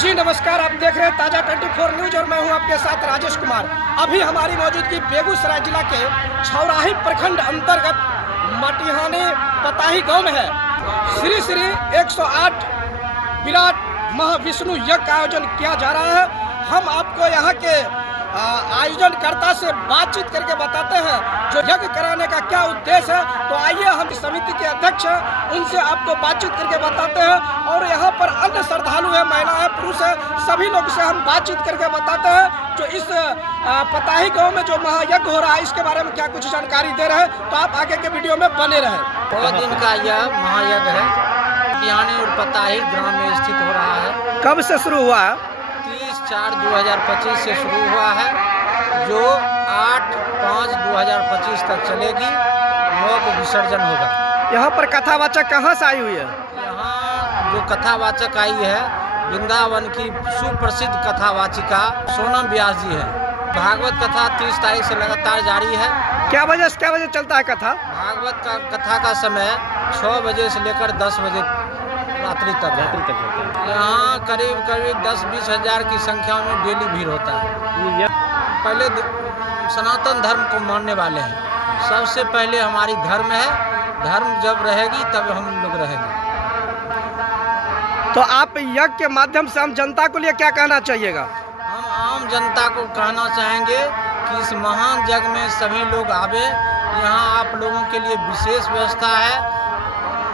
जी नमस्कार, आप देख रहे हैं ताज़ा 24 न्यूज और मैं हूं आपके साथ राजेश कुमार। अभी हमारी मौजूदगी बेगूसराय जिला के छौराही प्रखंड अंतर्गत मटिहानी पताही गांव में है। श्री श्री 108 विराट महाविष्णु यज्ञ का आयोजन किया जा रहा है। हम आपको यहाँ के आयोजनकर्ता से बातचीत करके बताते हैं जो यज्ञ कराने का क्या उद्देश्य है। तो आइए हम समिति के अध्यक्ष हैं, उनसे आपको बातचीत करके बताते हैं। और यहाँ पर अन्य श्रद्धालु है, महिलाएं, पुरुष है, सभी लोग से हम बातचीत करके बताते हैं जो इस पताही गांव में जो महायज्ञ हो रहा है इसके बारे में क्या कुछ जानकारी दे रहे हैं। तो आप आगे के वीडियो में बने रहे। 2 दिन का यह महायज्ञ है, मटिहानी और पताही ग्राम में स्थित हो रहा है। कब से शुरू हुआ है? 30/4/2025 से शुरू हुआ है, जो 8/5/2025 तक चलेगी। 9 को विसर्जन होगा। यहाँ पर कथावाचक कहाँ से आई हुई है? यहाँ जो कथावाचक आई है, वृंदावन की सुप्रसिद्ध कथावाचिका सोनम व्यास जी है। भागवत कथा 30 तारीख से लगातार जारी है। क्या बजे चलता है कथा? भागवत का कथा का समय 6 बजे से लेकर 10 बजे रात्रि तक चलता है। यहाँ करीब 10-20 हज़ार की संख्या में डेली भीड़ होता है। पहले सनातन धर्म को मानने वाले हैं। सबसे पहले हमारी धर्म है, धर्म जब रहेगी तब हम लोग रहेंगे। तो आप यज्ञ के माध्यम से हम जनता को लिए क्या कहना चाहिएगा? हम आम जनता को कहना चाहेंगे कि इस महान यज्ञ में सभी लोग आवे। यहाँ आप लोगों के लिए विशेष व्यवस्था है,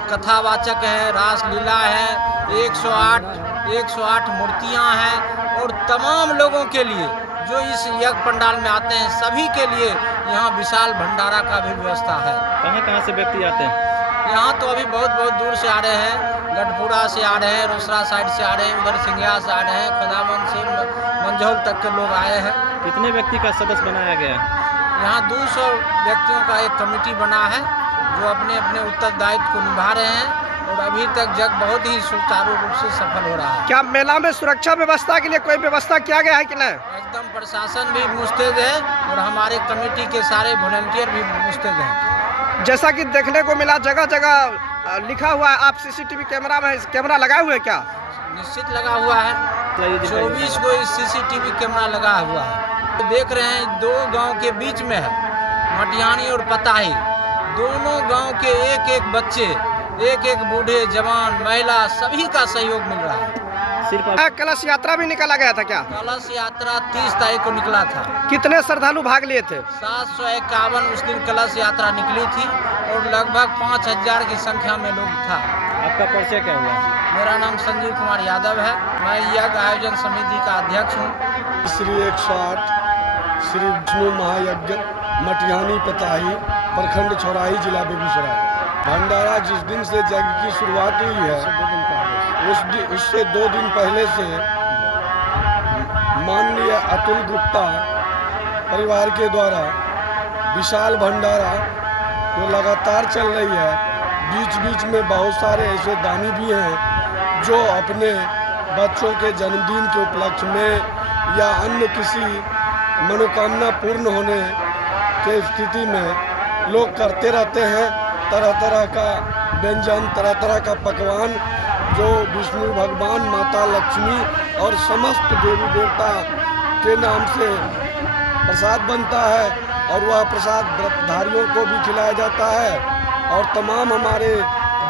कथावाचक है, रासलीला है, 108 मूर्तियाँ हैं और तमाम लोगों के लिए जो इस यज्ञ पंडाल में आते हैं सभी के लिए यहाँ विशाल भंडारा का भी व्यवस्था है। कहाँ से व्यक्ति आते हैं? यहाँ तो अभी बहुत दूर से आ रहे हैं, गढ़पुरा से आ रहे हैं, रोसड़ा साइड से आ रहे हैं, उधर सिंघिया से आ रहे हैं, खदामन से मंझौल तक के लोग आए हैं। कितने व्यक्ति का सदस्य बनाया गया है? यहाँ 200 व्यक्तियों का एक कमेटी बना है जो अपने अपने उत्तरदायित्व को निभा रहे हैं और अभी तक यज्ञ बहुत ही सुचारू रूप से सफल हो रहा है। क्या मेला में सुरक्षा व्यवस्था के लिए कोई व्यवस्था किया गया है कि नहीं? एकदम प्रशासन भी मुस्तैद है और हमारे कमेटी के सारे वॉलंटियर भी मुस्तैद हैं। जैसा कि देखने को मिला जगह जगह लिखा हुआ है, आप सीसीटीवी कैमरा लगाए हुए क्या? निश्चित लगा हुआ है, 24 को सीसीटीवी कैमरा लगा हुआ है। तो देख रहे हैं 2 गांव के बीच में है, मटिहानी और पताही। दोनों गांव के एक बच्चे, एक बूढ़े, जवान, महिला सभी का सहयोग मिल रहा है। कलश यात्रा भी निकाला गया था क्या? कलश यात्रा 30 तारीख को निकला था। कितने श्रद्धालु भाग लिए थे? 751 उस दिन कलश यात्रा निकली थी और लगभग 5000 की संख्या में लोग था। आपका परिचय क्या हुआ? मेरा नाम संजीव कुमार यादव है, मैं यज्ञ आयोजन समिति का अध्यक्ष हूँ। श्री 108 श्री विष्णु महायज्ञ मटिहानी पताही प्रखंड छौराही जिला बेगूसराय। भंडारा जिस दिन से यज्ञ की शुरुआत हुई है उससे 2 दिन पहले से माननीय अतुल गुप्ता परिवार के द्वारा विशाल भंडारा जो लगातार चल रही है। बीच में बहुत सारे ऐसे दानी भी हैं जो अपने बच्चों के जन्मदिन के उपलक्ष्य में या अन्य किसी मनोकामना पूर्ण होने के स्थिति में लोग करते रहते हैं। तरह का व्यंजन, तरह का पकवान जो विष्णु भगवान, माता लक्ष्मी और समस्त देवी देवता के नाम से प्रसाद बनता है और वह प्रसाद व्रतधारियों को भी खिलाया जाता है। और तमाम हमारे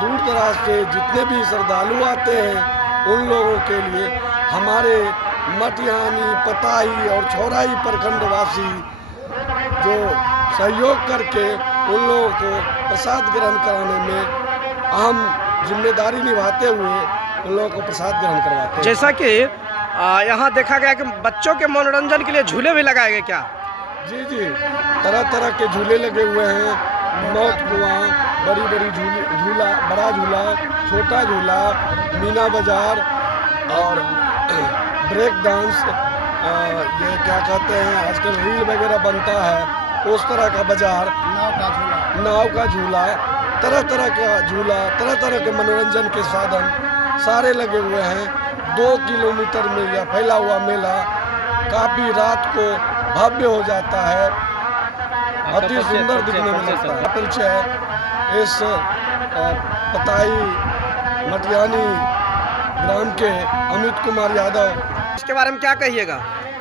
दूर दराज से जितने भी श्रद्धालु आते हैं उन लोगों के लिए हमारे मटिहानी, पताही और छौराही प्रखंडवासी जो सहयोग करके उन लोगों को प्रसाद ग्रहण कराने में अहम जिम्मेदारी निभाते हुए उन लोगों को प्रसाद ग्रहण करवाते हैं। जैसा कि यहाँ देखा गया कि बच्चों के मनोरंजन के लिए झूले भी लगाए गए क्या? जी, तरह के झूले लगे हुए हैं। मौत कुआं, बड़ी झूला, बड़ा झूला, छोटा झूला, मीना बाजार और ब्रेक डांस, ये क्या कहते हैं आजकल रील वगैरह बनता है उस तरह का बाजार, नाव का झूला, तरह का झूला, तरह के मनोरंजन के साधन सारे लगे हुए हैं। 2 किलोमीटर में यह फैला हुआ मेला काफ़ी रात को भव्य हो जाता है, अति सुंदर दिखने में लगता है। परिचय इस पताही मटिहानी ग्राम के अमित कुमार यादव। इसके बारे में क्या कहिएगा?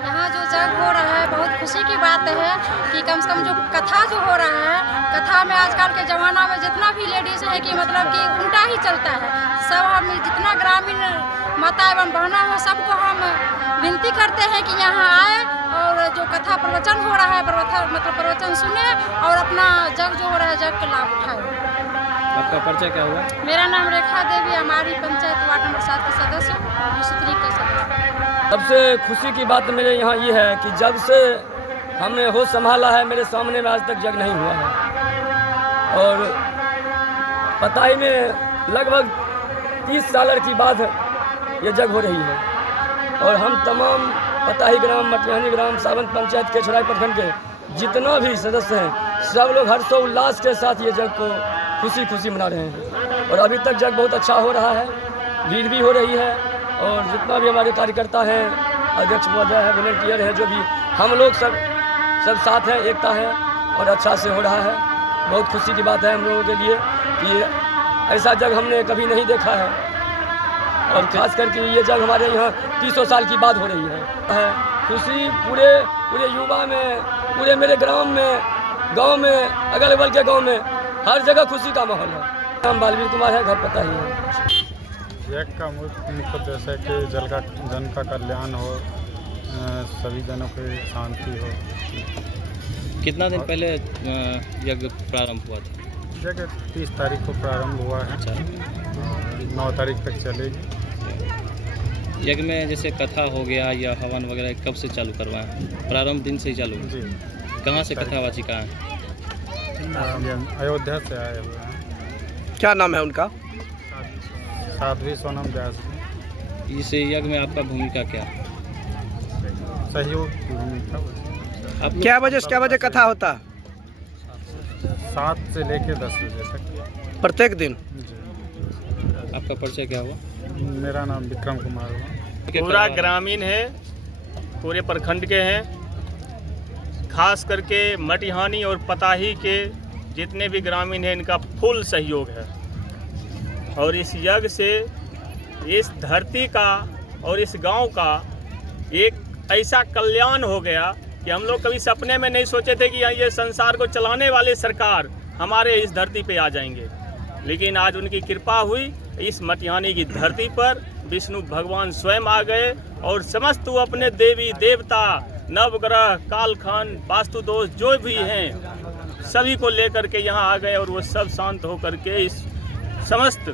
यहाँ जो जग हो रहा है बहुत खुशी की बात है कि कम से कम जो कथा जो हो रहा है, कथा में आजकल के ज़माना में जितना भी लेडीज है कि मतलब कि उल्टा ही चलता है। सब हम जितना ग्रामीण माता एवं बहना हो सबको हम विनती करते हैं कि यहाँ आए और जो कथा प्रवचन हो रहा है प्रवचन सुने और अपना जग जो हो रहा है जग का लाभ उठाए। आपका परिचय क्या हुआ? मेरा नाम रेखा देवी, हमारी पंचायत वार्ड नंबर 7 के सदस्य स्त्री के सदस्य। सबसे खुशी की बात मेरे यहाँ ये है कि जब से हमने होश संभाला है मेरे सामने में आज तक जग नहीं हुआ है। और पताई में लगभग 30 साल की बाद ये जग हो रही है। और हम तमाम पताही ग्राम, मटिहानी ग्राम, सावंत पंचायत के छौराही प्रखंड के जितना भी सदस्य हैं सब लोग हर्षोल्लास के साथ ये जग को खुशी खुशी मना रहे हैं। और अभी तक जग बहुत अच्छा हो रहा है, भीड़ भी हो रही है। और जितना भी हमारे कार्यकर्ता हैं, अध्यक्ष महोदय है, वॉलंटियर है, जो भी हम लोग सब साथ हैं, एकता है और अच्छा से हो रहा है। बहुत खुशी की बात है हम लोगों के लिए कि ऐसा जग हमने कभी नहीं देखा है। और खास करके ये जग हमारे यहाँ 300 साल की बात हो रही है। खुशी पूरे युवा में, पूरे मेरे ग्राम में, गांव में, अगल बगल के गांव में हर जगह खुशी का माहौल है। नाम बालवीर कुमार है, घर पता ही है। जग का मुख्य उद्देश्य है कि जन का कल्याण हो, सभी जनों की शांति हो। कितना दिन पहले यज्ञ प्रारंभ हुआ था? जग 30 तारीख को प्रारंभ हुआ है। अच्छा। 9 तारीख तक चलेगी। यज्ञ में जैसे कथा हो गया या हवन वगैरह कब से चालू करवाएं? प्रारंभ दिन से ही चालू है? जी। कहाँ से कथावाची कहाँ है? अयोध्या से आए हुए हैं। क्या नाम है उनका? साध्वी सोनम व्यास। इस यज्ञ में आपका भूमिका क्या? सहयोग की भूमिका। आप क्या बजे कथा होता? 7 से लेकर 10 बजे तक प्रत्येक दिन। जी। आपका परिचय क्या हुआ? मेरा नाम विक्रम कुमार हुआ। पूरा ग्रामीण है, पूरे प्रखंड के हैं, खास करके मटिहानी और पताही के जितने भी ग्रामीण हैं इनका फुल सहयोग है। और इस यज्ञ से इस धरती का और इस गांव का एक ऐसा कल्याण हो गया कि हम लोग कभी सपने में नहीं सोचे थे कि ये संसार को चलाने वाले सरकार हमारे इस धरती पे आ जाएंगे। लेकिन आज उनकी कृपा हुई, इस मटिहानी की धरती पर विष्णु भगवान स्वयं आ गए और समस्त वो अपने देवी देवता, नवग्रह, कालखंड, वास्तु दोष जो भी हैं सभी को लेकर के यहाँ आ गए। और वो सब शांत होकर के इस समस्त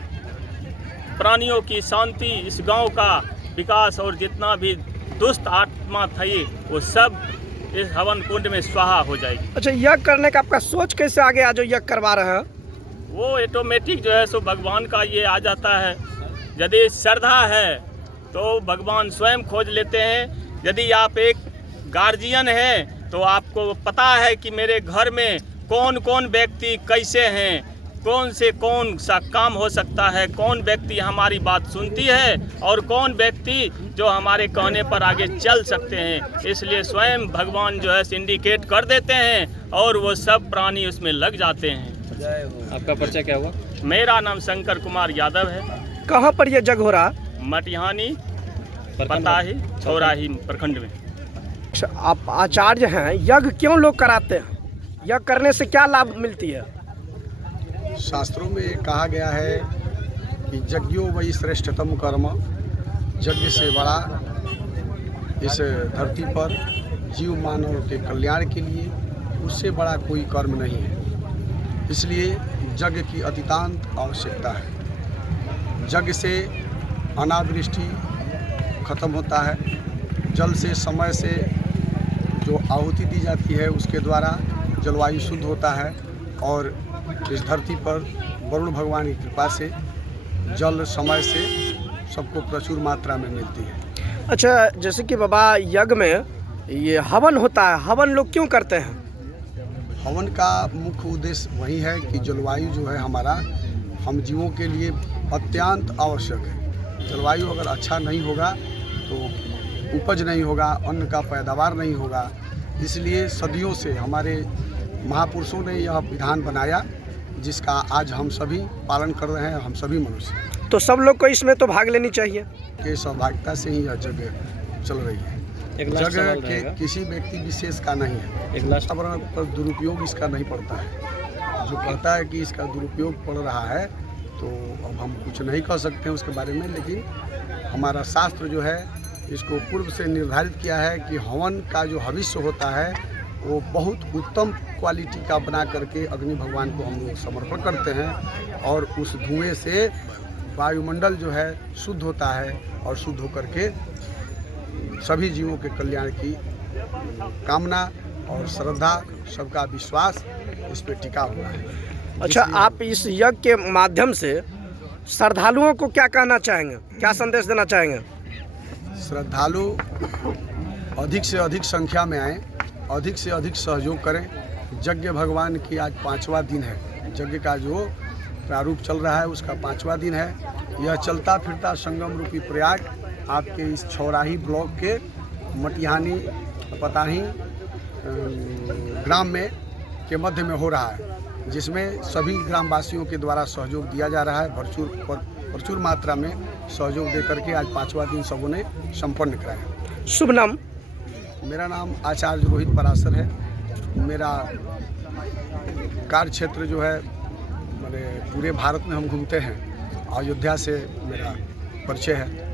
प्राणियों की शांति, इस गांव का विकास और जितना भी दुष्ट आत्मा थी वो सब इस हवन कुंड में स्वाहा हो जाएगी। अच्छा, यज्ञ करने का आपका सोच कैसे आ गया जो यज्ञ करवा रहे हैं? वो ऑटोमेटिक जो है सो भगवान का ये आ जाता है। यदि श्रद्धा है तो भगवान स्वयं खोज लेते हैं। यदि आप एक गार्जियन हैं तो आपको पता है कि मेरे घर में कौन कौन व्यक्ति कैसे हैं, कौन से कौन सा काम हो सकता है, कौन व्यक्ति हमारी बात सुनती है और कौन व्यक्ति जो हमारे कहने पर आगे चल सकते हैं। इसलिए स्वयं भगवान जो है इंडिकेट कर देते हैं और वो सब प्राणी उसमें लग जाते हैं। आपका परिचय क्या हुआ? मेरा नाम शंकर कुमार यादव है। कहाँ पर यह जग हो रहा? मटिहानी पताही छौराही प्रखंड में। अच्छा, आप आचार्य हैं, यज्ञ क्यों लोग कराते हैं? यज्ञ करने से क्या लाभ मिलती है? शास्त्रों में कहा गया है कि यज्ञो वही श्रेष्ठतम कर्म, यज्ञ से बड़ा इस धरती पर जीव मानव के कल्याण के लिए उससे बड़ा कोई कर्म नहीं है। इसलिए यज्ञ की अतितांत आवश्यकता है। यज्ञ से अनावृष्टि खत्म होता है, जल से समय से जो आहुति दी जाती है उसके द्वारा जलवायु शुद्ध होता है और इस धरती पर वरुण भगवान की कृपा से जल समय से सबको प्रचुर मात्रा में मिलती है। अच्छा, जैसे कि बाबा यज्ञ में ये हवन होता है, हवन लोग क्यों करते हैं? हवन का मुख्य उद्देश्य वही है कि जलवायु जो है हमारा हम जीवों के लिए अत्यंत आवश्यक है। जलवायु अगर अच्छा नहीं होगा तो उपज नहीं होगा, अन्न का पैदावार नहीं होगा। इसलिए सदियों से हमारे महापुरुषों ने यह विधान बनाया जिसका आज हम सभी पालन कर रहे हैं, हम सभी मनुष्य। तो सब लोग को इसमें तो भाग लेनी चाहिए। के सौभाग्यता से ही यह जगह चल रही है। एक लास्ट जगह सवाल के रहेगा। किसी व्यक्ति विशेष का नहीं है। एक लास्ट पर्यावरण पर दुरुपयोग इसका नहीं पड़ता है। जो कहता है कि इसका दुरुपयोग पड़ रहा है तो अब हम कुछ नहीं कह सकते हैं उसके बारे में, लेकिन हमारा शास्त्र जो है इसको पूर्व से निर्धारित किया है कि हवन का जो हविष्य होता है वो बहुत उत्तम क्वालिटी का बना करके अग्नि भगवान को हम लोग समर्पण करते हैं और उस धुएं से वायुमंडल जो है शुद्ध होता है और शुद्ध होकर के सभी जीवों के कल्याण की कामना और श्रद्धा, सबका विश्वास इस पे टिका हुआ है। अच्छा, आप इस यज्ञ के माध्यम से श्रद्धालुओं को क्या कहना चाहेंगे, क्या संदेश देना चाहेंगे? श्रद्धालु अधिक से अधिक संख्या में आएँ, अधिक से अधिक सहयोग करें। यज्ञ भगवान की आज 5वां दिन है। यज्ञ का जो प्रारूप चल रहा है उसका 5वां दिन है। यह चलता फिरता संगम रूपी प्रयाग आपके इस छौराही ब्लॉक के मटिहानी पताही ग्राम में के मध्य में हो रहा है, जिसमें सभी ग्रामवासियों के द्वारा सहयोग दिया जा रहा है। प्रचुर मात्रा में सहयोग दे करके आज 5वां दिन सबों ने संपन्न कराया। शुभ नाम? मेरा नाम आचार्य रोहित पराशर है। मेरा कार्य क्षेत्र जो है मैंने पूरे भारत में हम घूमते हैं। अयोध्या से मेरा परिचय है।